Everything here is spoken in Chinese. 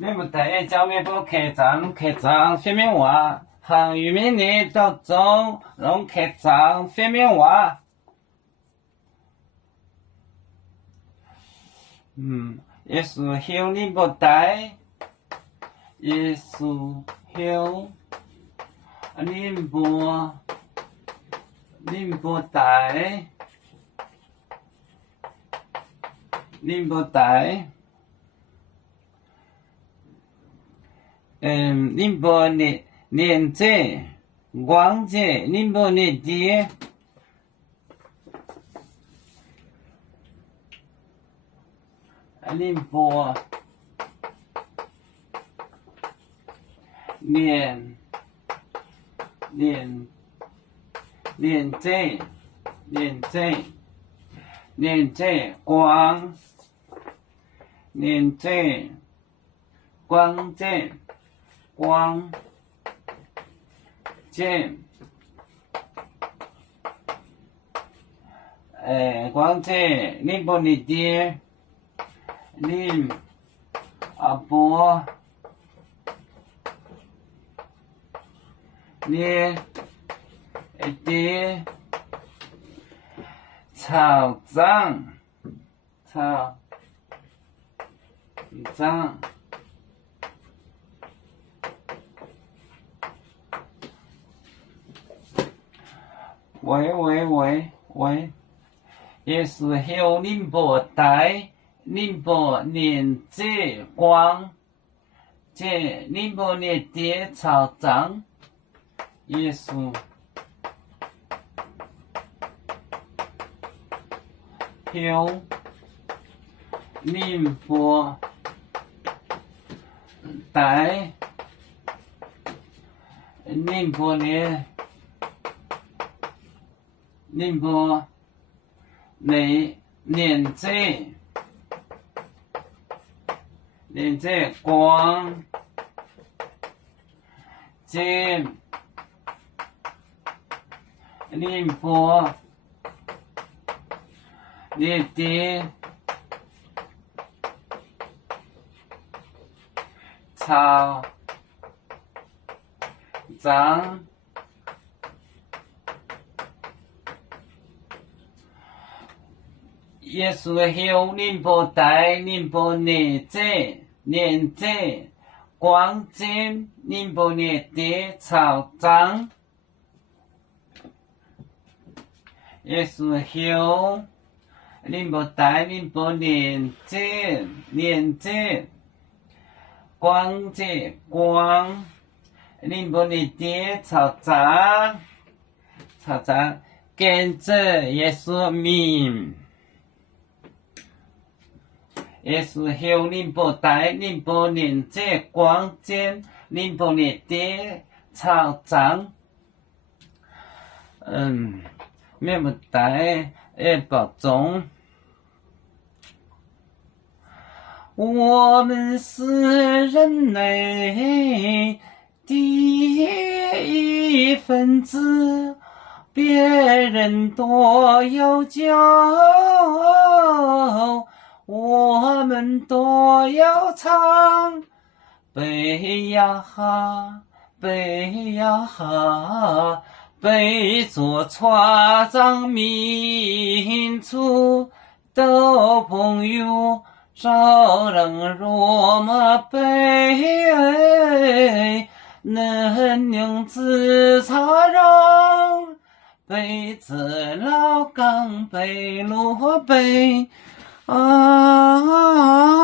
你不对，教面不客栈，phía面话，行渔民你到中，弄客栈phía面话。耶稣后你不对，耶稣后你不对，你不对。你不念这光这，你不念爹，你不念这光，念这光这。光剑，光剑，你不你爹，你阿婆，你爹，草长，喂，也是后宁波带，宁波年这光，这宁波年爹草长，也是后宁波带，宁波年。宁波年这光这宁波年的草长。耶稣后宁波带，宁波年这光剑，宁波年的草长。耶稣后宁波带，宁波年这光这光，宁波年的草长，跟着耶稣名。耶稣后宁波带，宁波年这光剑，宁波年的草长。面不带保重。我们是人类的一份子，别人多有骄傲，我们都要唱，背呀哈，背呀哈，背着船长民族的朋友，少人若么背，能用自擦让，背子老岗背路背。啊